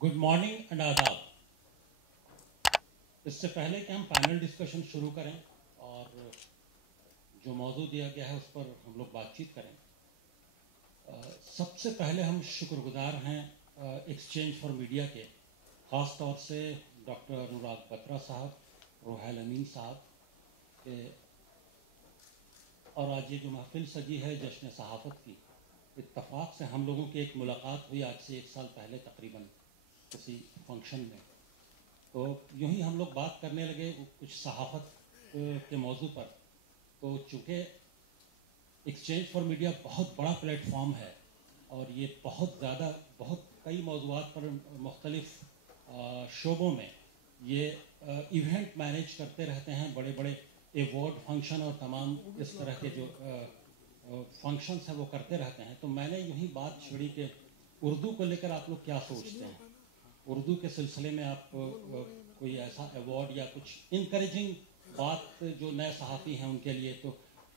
Good morning and आदाब। इससे पहले कि हम पैनल डिस्कशन शुरू करें और जो मौजू दिया गया है उस पर हम लोग बातचीत करें, सबसे पहले हम शुक्रगुजार हैं एक्सचेंज फॉर मीडिया के, ख़ास तौर से डॉक्टर अनुराग बत्रा साहब, रोहैल अमीन साहब के, और आज ये जो महफिल सजी है जश्न सहाफ़त की, इत्तफाक से हम लोगों की एक मुलाकात हुई आज से 1 साल पहले तकरीबन किसी फंक्शन में। तो यूँ ही हम लोग बात करने लगे कुछ सहाफ़त के मौजू पर। तो चूँकि एक्सचेंज फॉर मीडिया बहुत बड़ा प्लेटफॉर्म है और ये बहुत कई मौज़ूआत पर मुख्तलिफ़ शोबों में ये इवेंट मैनेज करते रहते हैं, बड़े बड़े अवार्ड फंक्शन और तमाम इस तरह के जो फंक्शंस हैं वो करते रहते हैं। तो मैंने यूँ ही बात छेड़ी कि उर्दू को लेकर आप लोग क्या सोचते हैं, उर्दू के सिलसिले में आप कोई ऐसा अवार्ड या कुछ इनकरेजिंग बात जो नए सहाफ़ी हैं उनके लिए। तो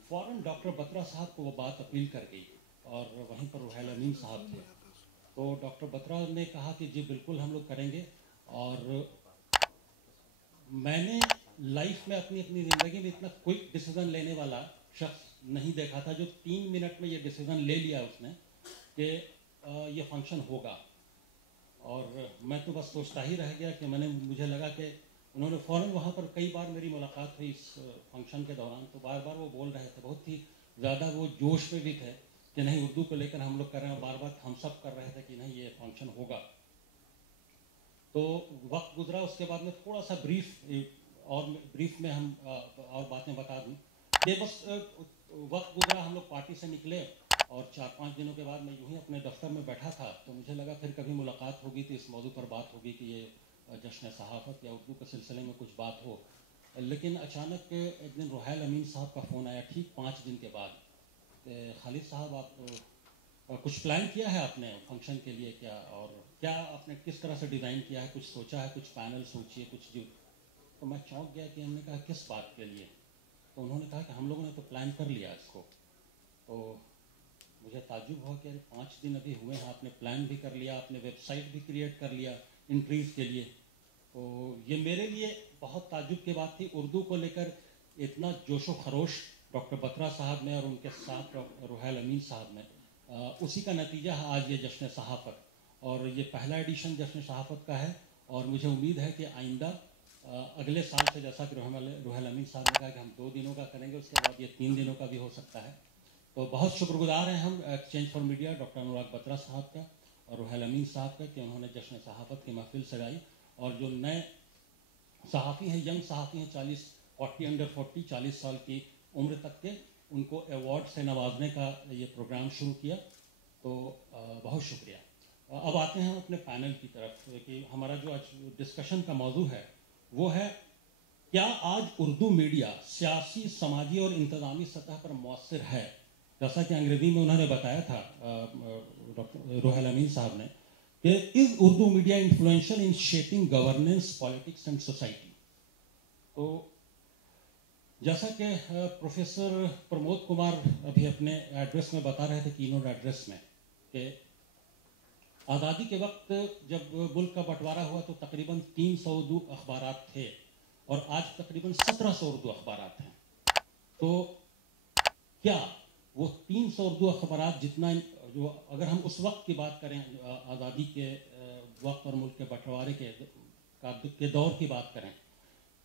फ़ौरन डॉक्टर बत्रा साहब को वो बात अपील कर गई और वहीं पर रोहैल अमीन साहब थे। तो डॉक्टर बत्रा ने कहा कि जी बिल्कुल हम लोग करेंगे। और मैंने लाइफ में अपनी ज़िंदगी में इतना क्विक डिसीज़न लेने वाला शख्स नहीं देखा था जो 3 मिनट में ये डिसीज़न ले लिया उसने कि ये फंक्शन होगा। और मैं तो बस सोचता ही रह गया कि मुझे लगा कि उन्होंने फ़ौरन वहाँ पर कई बार मेरी मुलाकात हुई इस फंक्शन के दौरान, तो बार बार वो बोल रहे थे, बहुत ही ज़्यादा वो जोश में भी थे कि नहीं उर्दू को लेकर हम लोग कर रहे हैं, बार बार हम सब कर रहे थे कि नहीं ये फंक्शन होगा। तो वक्त गुजरा, उसके बाद में थोड़ा सा ब्रीफ में हम और बातें बता दूँ कि बस वक्त गुजरा, हम लोग पार्टी से निकले और 4-5 दिनों के बाद मैं यूँ ही अपने दफ्तर में बैठा था। तो मुझे लगा फिर कभी मुलाकात होगी तो इस मौजू पर बात होगी कि ये जश्न सहाफ़त या उर्दू के सिलसिले में कुछ बात हो। लेकिन अचानक एक दिन रोहैल अमीन साहब का फ़ोन आया ठीक 5 दिन के बाद। खालिद साहब आप कुछ प्लान किया है आपने फंक्शन के लिए क्या, और क्या आपने किस तरह से डिज़ाइन किया है, कुछ सोचा है, कुछ पैनल सोचिए कुछ जो। तो मैं चौंक गया कि हमने कहा किस बात के लिए। तो उन्होंने कहा कि हम लोगों ने तो प्लान कर लिया इसको। तो मुझे ताज्जुब हुआ कि अरे 5 दिन अभी हुए हैं, आपने प्लान भी कर लिया, आपने वेबसाइट भी क्रिएट कर लिया इंट्रीज़ के लिए। तो ये मेरे लिए बहुत ताज्जुब की बात थी। उर्दू को लेकर इतना जोशो खरोश डॉक्टर बत्रा साहब ने और उनके साथ रोहैल अमीन साहब ने, उसी का नतीजा है आज ये जश्न सहाफ़त। और ये पहला एडिशन जश्न सहाफ़त का है और मुझे उम्मीद है कि आइंदा अगले साल से, जैसा कि रोहैल अमीन साहब ने कहा कि हम 2 दिनों का करेंगे, उसके बाद ये 3 दिनों का भी हो सकता है। तो बहुत शुक्रगुजार हैं हम एक्सचेंज फॉर मीडिया, डॉक्टर अनुराग बत्रा साहब का और रोहैल अमीन साहब का कि उन्होंने जश्न सहाफ़त की महफिल सजाई। और जो नए सहाफ़ी हैं, यंग सहाफ़ी हैं, 40 साल की उम्र तक के, उनको अवार्ड से नवाजने का ये प्रोग्राम शुरू किया। तो बहुत शुक्रिया। अब आते हैं हम अपने पैनल की तरफ कि हमारा जो आज डिस्कशन का मौजू है वो है, क्या आज उर्दू मीडिया सियासी, समाजी और इंतज़ामी सतह पर मौसर है। जैसा कि अंग्रेजी में उन्होंने बताया था डॉक्टर रोहैल अमीन साहब ने कि is Urdu media influential in shaping governance, politics and society. तो जैसा कि प्रोफेसर प्रमोद कुमार अभी अपने एड्रेस में बता रहे थे, कीनोट एड्रेस में, कि आज़ादी के वक्त जब मुल्क का बंटवारा हुआ तो तकरीबन 300 उर्दू अखबारात थे और आज तकरीबन 1700 उर्दू अखबारात हैं। तो क्या वो 300 उर्दू अखबारात जितना, जो अगर हम उस वक्त की बात करें, आज़ादी के वक्त और मुल्क के बंटवारे के दौर की बात करें,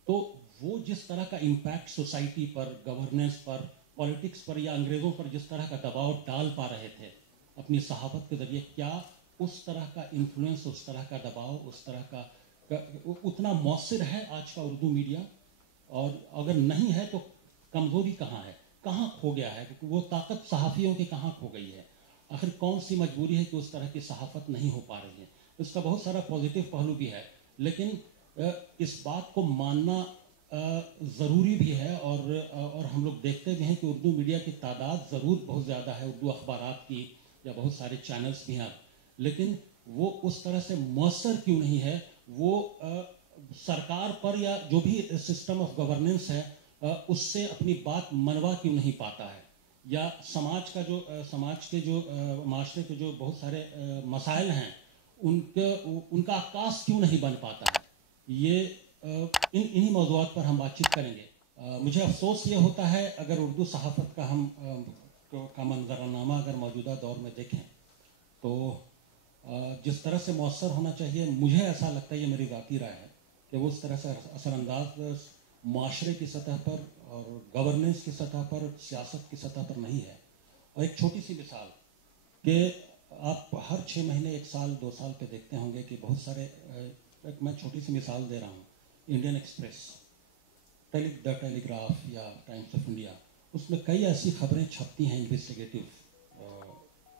तो वो जिस तरह का इम्पैक्ट सोसाइटी पर, गवर्नेंस पर, पॉलिटिक्स पर या अंग्रेज़ों पर जिस तरह का दबाव डाल पा रहे थे अपनी सहाफ़त के ज़रिए, क्या उस तरह का इन्फ्लुएंस, उस तरह का दबाव, उस तरह का उतना मौसर है आज का उर्दू मीडिया? और अगर नहीं है तो कमज़ोरी कहाँ है, कहाँ खो गया है, क्योंकि वो ताकत सहाफ़ियों की कहाँ खो गई है? आखिर कौन सी मजबूरी है कि उस तरह की सहाफ़त नहीं हो पा रही है? इसका बहुत सारा पॉजिटिव पहलू भी है, लेकिन इस बात को मानना ज़रूरी भी है। और हम लोग देखते भी हैं कि उर्दू मीडिया की तादाद ज़रूर बहुत ज़्यादा है, उर्दू अखबारात की, या बहुत सारे चैनल्स भी हैं, लेकिन वो उस तरह से मौसर क्यों नहीं है? वो सरकार पर या जो भी सिस्टम ऑफ गवर्नेंस है उससे अपनी बात मनवा क्यों नहीं पाता है? या समाज के जो माशरे के जो बहुत सारे मसाइल हैं उनका आकाश क्यों नहीं बन पाता है, ये इन्हीं मौज़ूआत पर हम बातचीत करेंगे। मुझे अफसोस ये होता है अगर उर्दू सहाफ़त का हम का मंजरानामा अगर मौजूदा दौर में देखें तो जिस तरह से मौसर होना चाहिए, मुझे ऐसा लगता है, ये मेरी ज़ाती राय है, कि वो उस तरह से असरअंदाज माशरे की सतह पर और गवर्नेंस की सतह पर, सियासत की सतह पर नहीं है। और एक छोटी सी मिसाल कि आप हर 6 महीने, 1 साल, 2 साल पे देखते होंगे कि बहुत सारे, मैं छोटी सी मिसाल दे रहा हूँ, इंडियन एक्सप्रेस, द टेलीग्राफ या टाइम्स ऑफ इंडिया, उसमें कई ऐसी खबरें छपती हैं इन्वेस्टिगेटिव,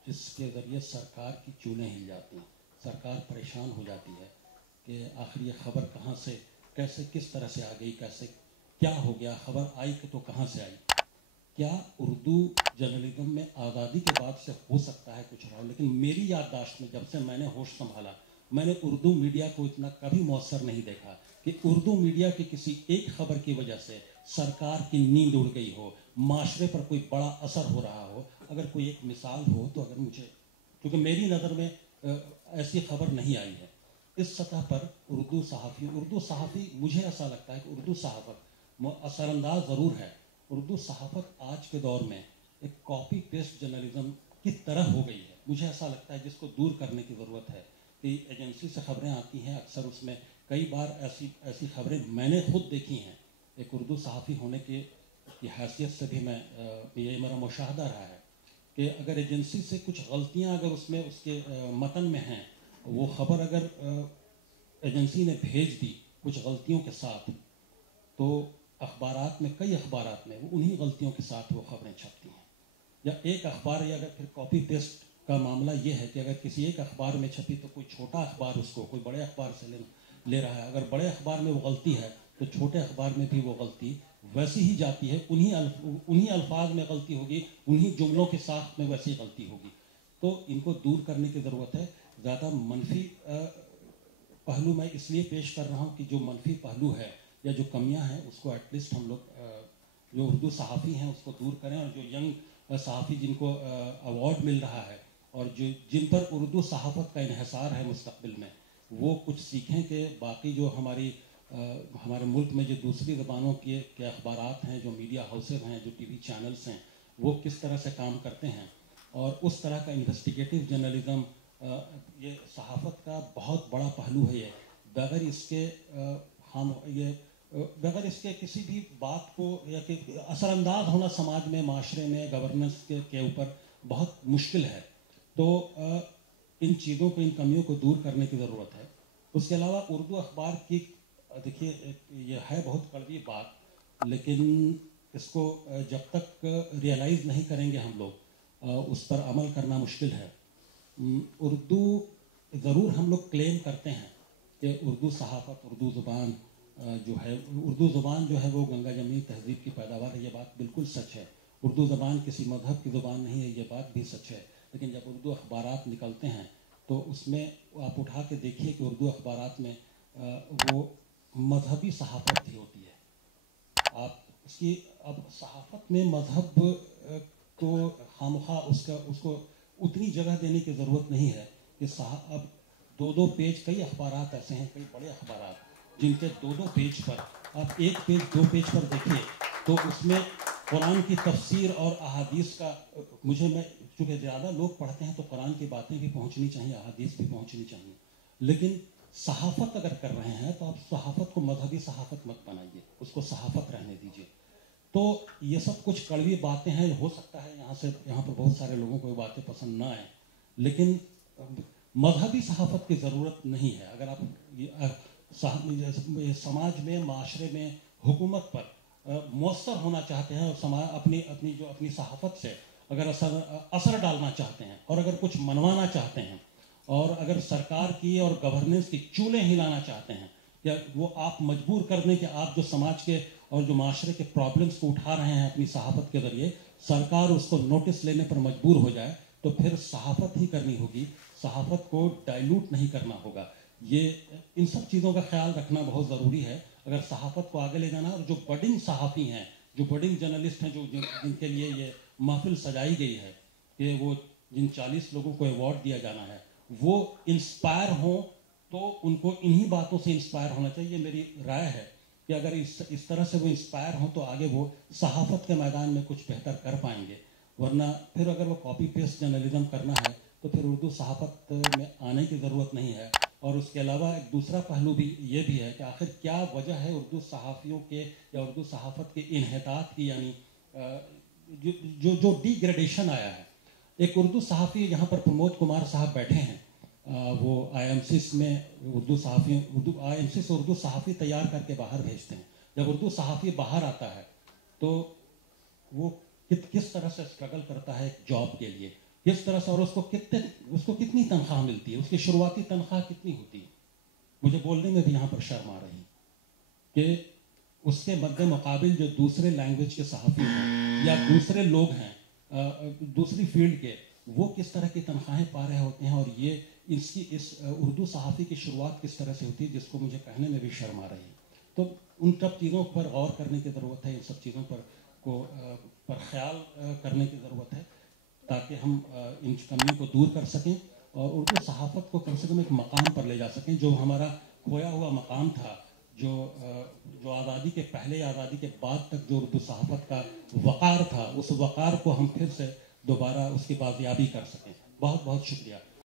जिसके ज़रिए सरकार की चूलें हिल जाती हैं, सरकार परेशान हो जाती है कि आखिर ये खबर कहाँ से, कैसे, किस तरह से आ गई, कैसे, क्या हो गया, खबर आई कि तो कहाँ से आई। क्या उर्दू जर्नलिज्म में आज़ादी के बाद से हो सकता है कुछ रहा, लेकिन मेरी याददाश्त में जब से मैंने होश संभाला, मैंने उर्दू मीडिया को इतना कभी मौसर नहीं देखा कि उर्दू मीडिया की किसी एक खबर की वजह से सरकार की नींद उड़ गई हो, माशरे पर कोई बड़ा असर हो रहा हो। अगर कोई एक मिसाल हो तो अगर मुझे, क्योंकि मेरी नज़र में ऐसी खबर नहीं आई है। इस सतह पर उर्दू सहाफ़ी, मुझे ऐसा लगता है कि उर्दू सहाफ़त असरअंदाज ज़रूर है। उर्दू सहाफ़त आज के दौर में एक कॉपी पेस्ट जर्नलिज्म की तरह हो गई है। मुझे ऐसा लगता है जिसको दूर करने की ज़रूरत है कि एजेंसी से खबरें आती हैं, अक्सर उसमें कई बार ऐसी खबरें मैंने खुद देखी हैं। एक उर्दू सहाफ़ी होने की हैसियत से भी ये मेरा मुशाहदा रहा है कि अगर एजेंसी से कुछ गलतियां अगर उसमें उसके मतन में हैं, वो ख़बर अगर एजेंसी ने भेज दी कुछ गलतियों के साथ, तो अखबारात में, कई अखबारात में वो उन्हीं गलतियों के साथ वो खबरें छपती हैं। या एक अखबार, या अगर फिर कॉपी पेस्ट का मामला ये है कि अगर किसी एक अखबार में छपी तो कोई छोटा अखबार उसको कोई बड़े अखबार से ले रहा है। अगर बड़े अखबार में वो गलती है तो छोटे अखबार में भी वो गलती वैसी ही जाती है, उन्हीं अल्फाज में गलती होगी, उन्हीं जुमलों के साथ में वैसी गलती होगी। तो इनको दूर करने की ज़रूरत है। ज़्यादा मनफी पहलू मैं इसलिए पेश कर रहा हूँ कि जो मनफी पहलू है या जो कमियाँ हैं उसको एटलीस्ट हम लोग जो उर्दू सहाफ़ी हैं उसको दूर करें, और जो यंग सहाफ़ी जिनको अवार्ड मिल रहा है और जिन पर उर्दू सहाफ़त का इन्हिसार है मुस्तक़बिल में, वो कुछ सीखें कि बाकी जो हमारे मुल्क में जो दूसरी ज़बानों के अखबारात हैं, जो मीडिया हाउसेज हैं, जो टीवी चैनल्स हैं, वो किस तरह से काम करते हैं। और उस तरह का इन्वेस्टिगेटिव जर्नलिज़म, ये सहाफ़त का बहुत बड़ा पहलू है। ये बगैर इसके किसी भी बात को या कि असरअंदाज होना समाज में, माशरे में, गवर्नेंस के ऊपर बहुत मुश्किल है। तो इन चीज़ों को, इन कमियों को दूर करने की ज़रूरत है। उसके अलावा उर्दू अखबार की, देखिए ये है बहुत कड़वी बात, लेकिन इसको जब तक रियलाइज़ नहीं करेंगे हम लोग, उस पर अमल करना मुश्किल है। उर्दू ज़रूर हम लोग क्लेम करते हैं कि उर्दू सहाफ़त, उर्दू ज़ुबान जो है, उर्दू ज़ुबान जो है वो गंगा जमनी तहज़ीब की पैदावार है। ये बात बिल्कुल सच है। उर्दू ज़बान किसी मज़हब की ज़ुबान नहीं है, ये बात भी सच है। लेकिन जब उर्दू अखबारात निकलते हैं तो उसमें आप उठा के देखिए कि उर्दू अखबारात में वो मजहबी सहाफ़त भी होती है। आप उसकी, अब सहाफ़त में मज़हब को खामखा उसको उतनी जगह देने की ज़रूरत नहीं है कि अब 2-2 पेज, कई अखबारात ऐसे हैं, कई बड़े अखबारात जिनके 2-2 पेज पर, आप 1 पेज 2 पेज पर देखिए तो उसमें कुरान की तफसीर और अहादीस का, मैं चूँकि ज़्यादा लोग पढ़ते हैं तो कुरान की बातें भी पहुँचनी चाहिए, अहादीस भी पहुँचनी चाहिए। लेकिन सहाफ़त अगर कर रहे हैं तो आप सहाफ़त को मजहबी सहाफ़त मत बनाइए, उसको सहाफ़त रहने दीजिए। तो ये सब कुछ कड़वी बातें हैं। हो सकता है यहाँ पर बहुत सारे लोगों को ये बातें पसंद ना आए, लेकिन मजहबी सहाफ़त की ज़रूरत नहीं है। अगर आप समाज में, माशरे में, हुकूमत पर मौसर होना चाहते हैं और समाज अपनी सहाफ़त से अगर असर डालना चाहते हैं और अगर कुछ मनवाना चाहते हैं और अगर सरकार की और गवर्नेंस की चूलें हिलाना चाहते हैं, या वो आप मजबूर कर दें कि आप जो समाज के और जो माशरे के प्रॉब्लम्स को उठा रहे हैं अपनी सहाफ़त के ज़रिए, सरकार उसको नोटिस लेने पर मजबूर हो जाए, तो फिर सहाफ़त ही करनी होगी, सहाफ़त को डाइल्यूट नहीं करना होगा। इन सब चीज़ों का ख्याल रखना बहुत ज़रूरी है अगर सहाफ़त को आगे ले जाना। और जो बडिंग सहाफ़ी हैं, जो बडिंग जर्नलिस्ट हैं, जिनके लिए ये महफिल सजाई गई है कि वो जिन 40 लोगों को अवार्ड दिया जाना है, وہ انسپائر ہوں تو ان کو انہی باتوں سے انسپائر ہونا چاہیے. میری رائے ہے کہ اگر اس طرح سے وہ انسپائر ہوں تو آگے وہ صحافت کے میدان میں کچھ بہتر کر پائیں گے. ورنہ پھر اگر وہ کاپی پیسٹ جرنلزم کرنا ہے تو پھر اردو صحافت میں آنے کی ضرورت نہیں ہے. اور اس کے علاوہ ایک دوسرا پہلو بھی یہ بھی ہے کہ آخر کیا وجہ ہے اردو صحافیوں کے یا اردو صحافت کے انحطاط کی، یعنی جو ڈی گریڈیشن آیا ہے. ایک اردو صحافی یہاں پر پرمود کمار صاحب بیٹھے ہیں، وہ آئی ایم سی میں آئی ایم سی سے اردو صحافی تیار کر کے باہر بھیجتے ہیں. جب اردو صحافی باہر آتا ہے تو وہ کس طرح سے اسٹرگل کرتا ہے ایک جاب کے لیے، کس طرح سے، اور اس کو کتنی تنخواہ ملتی ہے، اس کی شروعاتی تنخواہ کتنی ہوتی ہے. مجھے بولنے میں بھی یہاں پر شرم آ رہی کہ اس کے مد مقابل جو دوسرے لینگویج کے صحافی ہیں یا دوسرے لوگ ہیں دوسری فیلڈ کے، وہ کس طرح کی تنخواہیں پا رہے ہوتے ہیں، اور یہ اس اردو صحافی کی شروعات کس طرح سے ہوتی ہے، جس کو مجھے کہنے میں بھی شرم آ رہی ہے. تو ان سب چیزوں پر غور کرنے کی ضرورت ہے، ان سب چیزوں پر خیال کرنے کی ضرورت ہے تاکہ ہم ان کمیوں کو دور کر سکیں اور اردو صحافت کو کم سے کم ایک مقام پر لے جا سکیں، جو ہمارا کھویا ہوا مقام تھا، جو آزادی کے پہلے آزادی کے بعد تک جو اردو صحافت کا وقار تھا، اس وقار کو ہم پھر سے دوبارہ اس کی بازیابی کر سکیں. بہت بہت شکریہ.